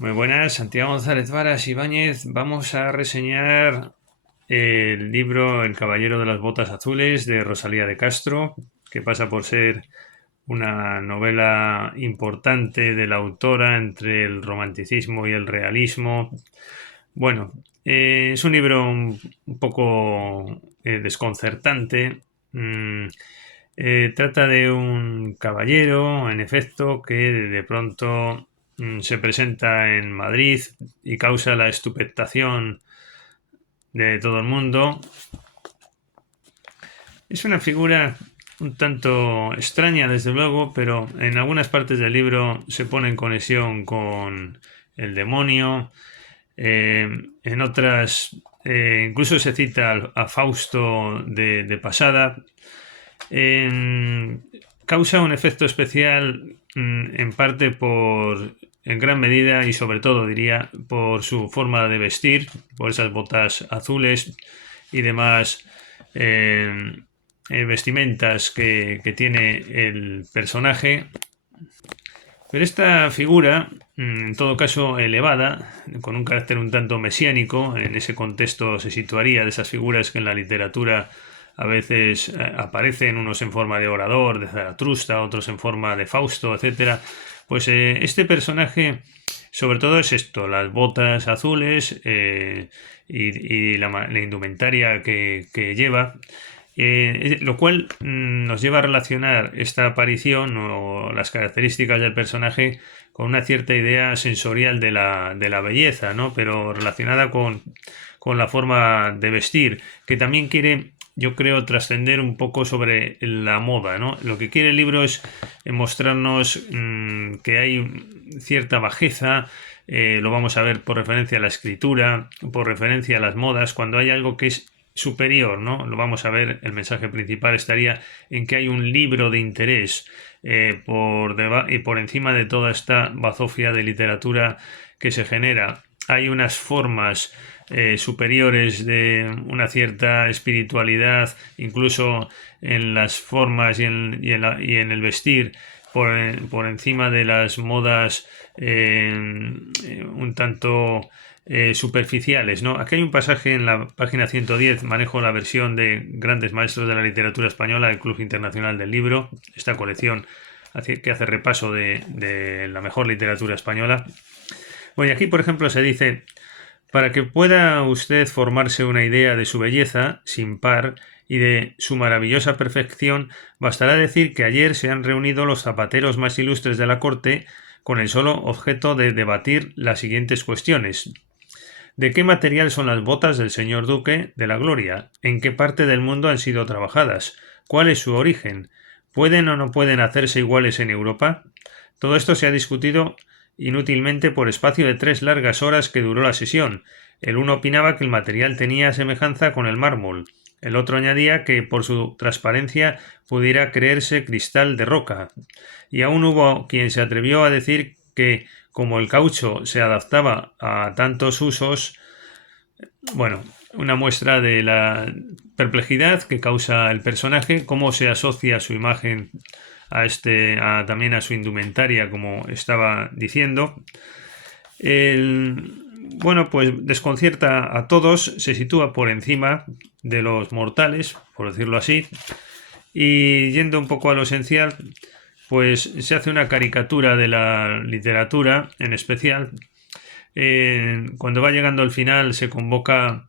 Muy buenas, Santiago González Varas Ibáñez. Vamos a reseñar el libro El Caballero de las Botas Azules de Rosalía de Castro, que pasa por ser una novela importante de la autora entre el romanticismo y el realismo. Bueno, es un libro un poco desconcertante. Mm, Trata de un caballero, en efecto, que de pronto se presenta en Madrid y causa la estupefacción de todo el mundo. Es una figura un tanto extraña, desde luego, pero en algunas partes del libro se pone en conexión con el demonio. En otras, incluso se cita a Fausto de pasada. En- Causa un efecto especial en parte en gran medida y sobre todo diría, por su forma de vestir, por esas botas azules y demás eh, vestimentas que tiene el personaje. Pero esta figura, en todo caso elevada, con un carácter un tanto mesiánico, en ese contexto se situaría de esas figuras que en la literatura a veces aparecen, unos en forma de orador, de Zaratrusta, otros en forma de Fausto, etcétera. Pues este personaje, sobre todo es esto, las botas azules y la indumentaria que lleva, lo cual nos lleva a relacionar esta aparición o las características del personaje con una cierta idea sensorial de la belleza, ¿no? Pero relacionada con la forma de vestir, que también quiere, yo creo, trascender un poco sobre la moda, ¿no? Lo que quiere el libro es mostrarnos que hay cierta bajeza. Lo vamos a ver por referencia a la escritura, por referencia a las modas, cuando hay algo que es superior, ¿no? Lo vamos a ver, el mensaje principal estaría en que hay un libro de interés y por encima de toda esta bazofia de literatura que se genera. Hay unas formas superiores de una cierta espiritualidad, incluso en las formas y en el vestir, por encima de las modas un tanto superficiales, ¿no? Aquí hay un pasaje en la página 110, manejo la versión de grandes maestros de la literatura española del Club Internacional del Libro, esta colección que hace repaso de la mejor literatura española. Bueno, y aquí, por ejemplo, se dice: para que pueda usted formarse una idea de su belleza sin par y de su maravillosa perfección, bastará decir que ayer se han reunido los zapateros más ilustres de la corte con el solo objeto de debatir las siguientes cuestiones. ¿De qué material son las botas del señor duque de la Gloria? ¿En qué parte del mundo han sido trabajadas? ¿Cuál es su origen? ¿Pueden o no pueden hacerse iguales en Europa? Todo esto se ha discutido inútilmente por espacio de 3 largas horas que duró la sesión. El uno opinaba que el material tenía semejanza con el mármol. El otro añadía que por su transparencia pudiera creerse cristal de roca. Y aún hubo quien se atrevió a decir que, como el caucho se adaptaba a tantos usos, bueno, una muestra de la perplejidad que causa el personaje, cómo se asocia su imagen también a su indumentaria, como estaba diciendo. Bueno, pues desconcierta a todos, se sitúa por encima de los mortales, por decirlo así, y yendo un poco a lo esencial, pues se hace una caricatura de la literatura en especial. Cuando va llegando al final se convoca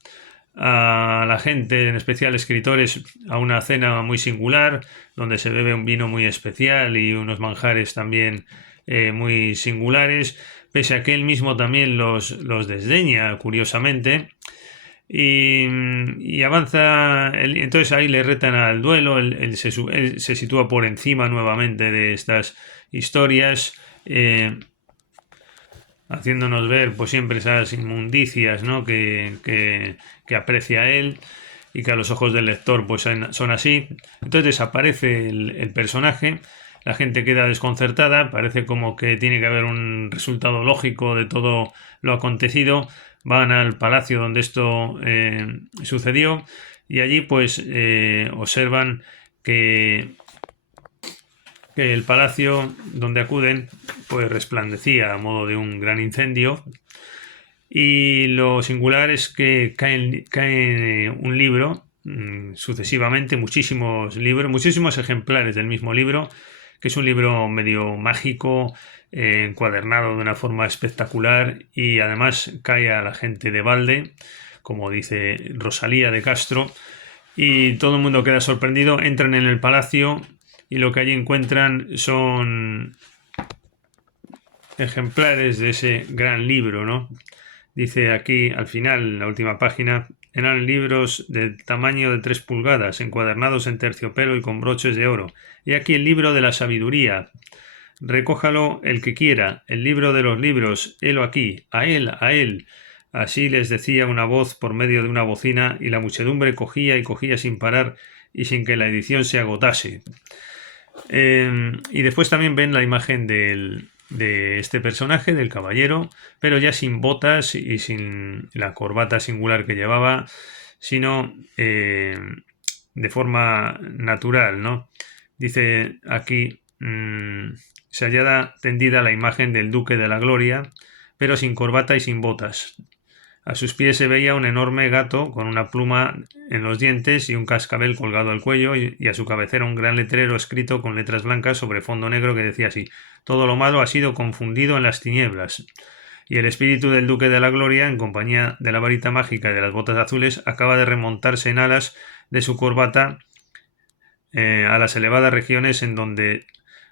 a la gente, en especial escritores, a una cena muy singular, donde se bebe un vino muy especial y unos manjares también muy singulares, pese a que él mismo también los desdeña, curiosamente. Y avanza, entonces ahí le retan al duelo, él se sitúa por encima nuevamente de estas historias, haciéndonos ver pues siempre esas inmundicias, ¿no? que aprecia él y que a los ojos del lector pues son así. Entonces desaparece el personaje, la gente queda desconcertada, parece como que tiene que haber un resultado lógico de todo lo acontecido. Van al palacio donde esto sucedió y allí pues observan que que el palacio donde acuden pues resplandecía a modo de un gran incendio, y lo singular es que cae un libro sucesivamente, muchísimos libros, muchísimos ejemplares del mismo libro, que es un libro medio mágico, encuadernado de una forma espectacular, y además cae a la gente de balde, como dice Rosalía de Castro, y todo el mundo queda sorprendido. Entran en el palacio y lo que allí encuentran son ejemplares de ese gran libro, ¿no? Dice aquí al final, en la última página, eran libros del tamaño de 3 pulgadas, encuadernados en terciopelo y con broches de oro. Y aquí el libro de la sabiduría. Recójalo el que quiera, el libro de los libros, helo aquí, a él, a él. Así les decía una voz por medio de una bocina, y la muchedumbre cogía y cogía sin parar y sin que la edición se agotase. Y después también ven la imagen de este personaje, del caballero, pero ya sin botas y sin la corbata singular que llevaba, sino de forma natural, ¿no? Dice aquí, se hallaba tendida la imagen del Duque de la Gloria, pero sin corbata y sin botas. A sus pies se veía un enorme gato con una pluma en los dientes y un cascabel colgado al cuello, y a su cabecera un gran letrero escrito con letras blancas sobre fondo negro que decía así: todo lo malo ha sido confundido en las tinieblas. Y el espíritu del Duque de la Gloria, en compañía de la varita mágica y de las botas azules, acaba de remontarse en alas de su corbata a las elevadas regiones en donde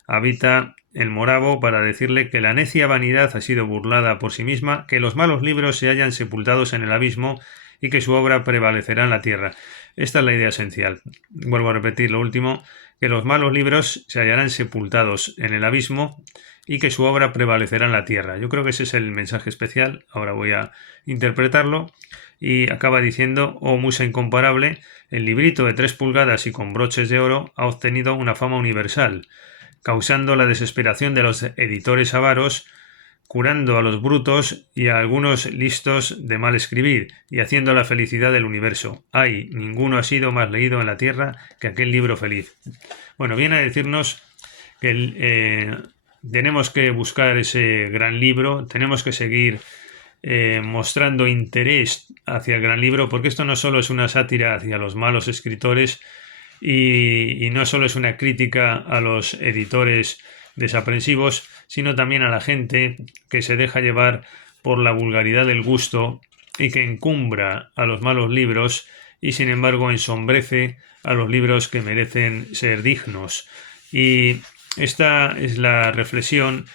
habita el moravo, para decirle que la necia vanidad ha sido burlada por sí misma, que los malos libros se hallan sepultados en el abismo y que su obra prevalecerá en la tierra. Esta es la idea esencial. Vuelvo a repetir lo último, que los malos libros se hallarán sepultados en el abismo y que su obra prevalecerá en la tierra. Yo creo que ese es el mensaje especial. Ahora voy a interpretarlo. Y acaba diciendo: oh musa incomparable, el librito de 3 pulgadas y con broches de oro ha obtenido una fama universal, causando la desesperación de los editores avaros, curando a los brutos y a algunos listos de mal escribir, y haciendo la felicidad del universo. ¡Ay! Ninguno ha sido más leído en la tierra que aquel libro feliz. Bueno, viene a decirnos que tenemos que buscar ese gran libro, tenemos que seguir mostrando interés hacia el gran libro, porque esto no solo es una sátira hacia los malos escritores, y no solo es una crítica a los editores desaprensivos, sino también a la gente que se deja llevar por la vulgaridad del gusto y que encumbra a los malos libros y sin embargo ensombrece a los libros que merecen ser dignos. Y esta es la reflexión,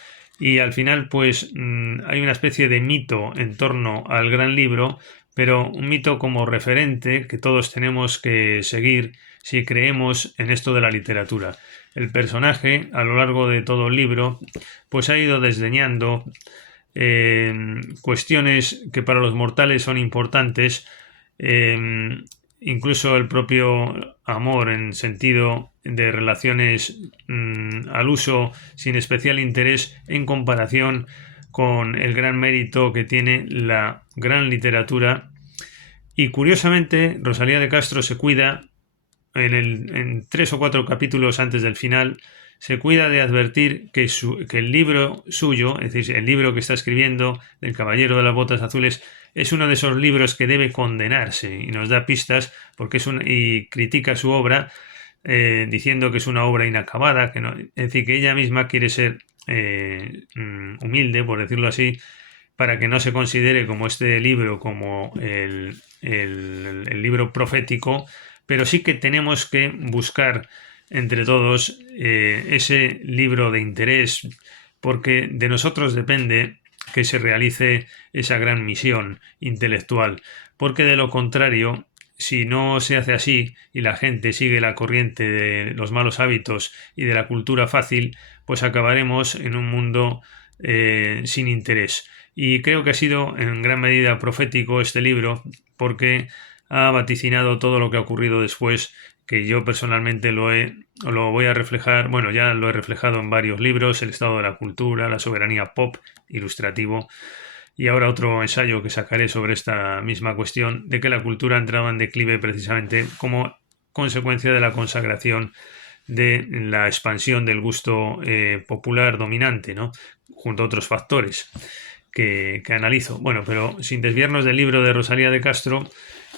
y al final pues hay una especie de mito en torno al gran libro, pero un mito como referente que todos tenemos que seguir si creemos en esto de la literatura. El personaje, a lo largo de todo el libro, pues ha ido desdeñando cuestiones que para los mortales son importantes, incluso el propio amor en sentido de relaciones al uso sin especial interés, en comparación con el gran mérito que tiene la gran literatura. Y curiosamente, Rosalía de Castro se cuida en 3 o 4 capítulos antes del final, se cuida de advertir que el libro suyo, es decir, el libro que está escribiendo, del Caballero de las Botas Azules, es uno de esos libros que debe condenarse, y nos da pistas porque y critica su obra diciendo que es una obra inacabada, que no, es decir, que ella misma quiere ser humilde, por decirlo así, para que no se considere como este libro como el libro profético, pero sí que tenemos que buscar entre todos ese libro de interés, porque de nosotros depende que se realice esa gran misión intelectual, porque de lo contrario, si no se hace así y la gente sigue la corriente de los malos hábitos y de la cultura fácil, pues acabaremos en un mundo sin interés. Y creo que ha sido en gran medida profético este libro, porque ha vaticinado todo lo que ha ocurrido después, que yo personalmente lo voy a reflejar, bueno, ya lo he reflejado en varios libros: El estado de la cultura, La soberanía pop, ilustrativo, y ahora otro ensayo que sacaré sobre esta misma cuestión, de que la cultura entraba en declive precisamente como consecuencia de la consagración de la expansión del gusto popular dominante, ¿no? Junto a otros factores que analizo. Bueno, pero sin desviarnos del libro de Rosalía de Castro,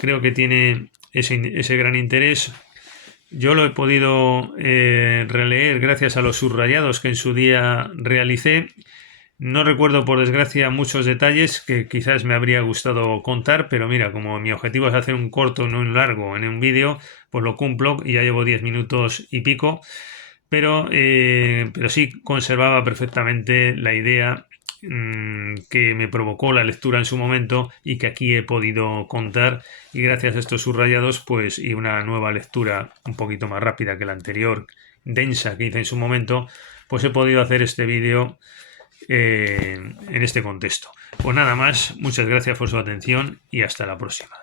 creo que tiene ese gran interés. Yo lo he podido releer gracias a los subrayados que en su día realicé. No recuerdo, por desgracia, muchos detalles que quizás me habría gustado contar, pero mira, como mi objetivo es hacer un corto, no un largo, en un vídeo, pues lo cumplo y ya llevo 10 minutos y pico, pero sí conservaba perfectamente la idea que me provocó la lectura en su momento y que aquí he podido contar, y gracias a estos subrayados pues y una nueva lectura un poquito más rápida que la anterior, densa, que hice en su momento, pues he podido hacer este vídeo en este contexto. Pues nada más, muchas gracias por su atención y hasta la próxima.